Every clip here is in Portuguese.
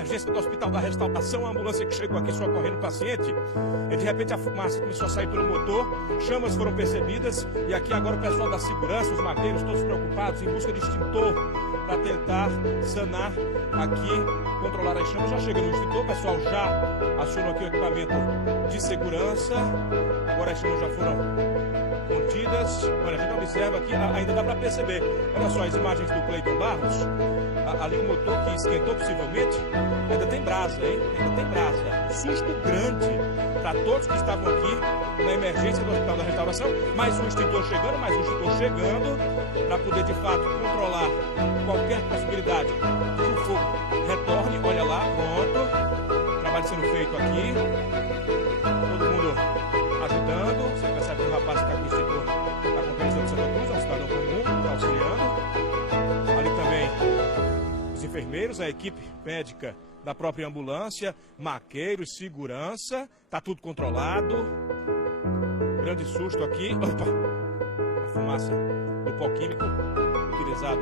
emergência do Hospital da Restauração, a ambulância que chegou aqui socorrendo o paciente. E de repente a fumaça começou a sair pelo motor, chamas foram percebidas e aqui agora o pessoal da segurança, os maqueiros, todos preocupados em busca de extintor para tentar sanar aqui, controlar as chamas. Já chega no extintor, o pessoal já acionou aqui o equipamento de segurança. Agora as chamas já foram contidas. Olha, a gente observa aqui, ainda dá para perceber. Olha só as imagens do Cleiton Barros. Ali o motor que esquentou possivelmente, ainda tem brasa, hein? Ainda tem brasa. Um susto grande para todos que estavam aqui na emergência do Hospital da Restauração. Mais um extintor chegando, para poder de fato controlar qualquer possibilidade que o fogo retorne. Olha lá, pronto. Trabalho sendo feito aqui. Todo mundo ajudando. Você percebe que o rapaz que está com o extintor está com a camisa de Santa Cruz, é um cidadão comum, está auxiliando. Ali também os enfermeiros, a equipe médica da própria ambulância, maqueiros, segurança, tá tudo controlado. Grande susto aqui. Opa! A fumaça do pó químico utilizado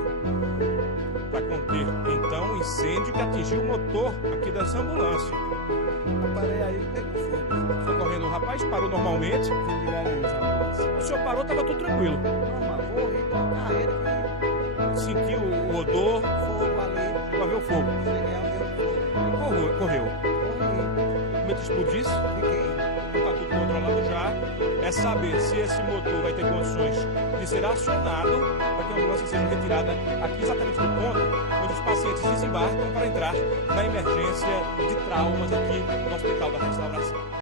para conter então o incêndio que atingiu o motor aqui dessa ambulância. Eu parei aí, pegou fogo. Socorrendo o rapaz, parou normalmente. O senhor parou, estava tudo tranquilo. Normal, vou ir pra carreira. Sentiu o odor, Fogo ali. chegou a ver o fogo. Cheguei a ver o fogo. Correu. Corri. Como é que explodisse? Fiquei. Está tudo controlado já. É saber se esse motor vai ter condições de ser acionado para que a ambulância seja retirada aqui exatamente no ponto onde os pacientes desembarcam para entrar na emergência de traumas aqui no Hospital da Restauração.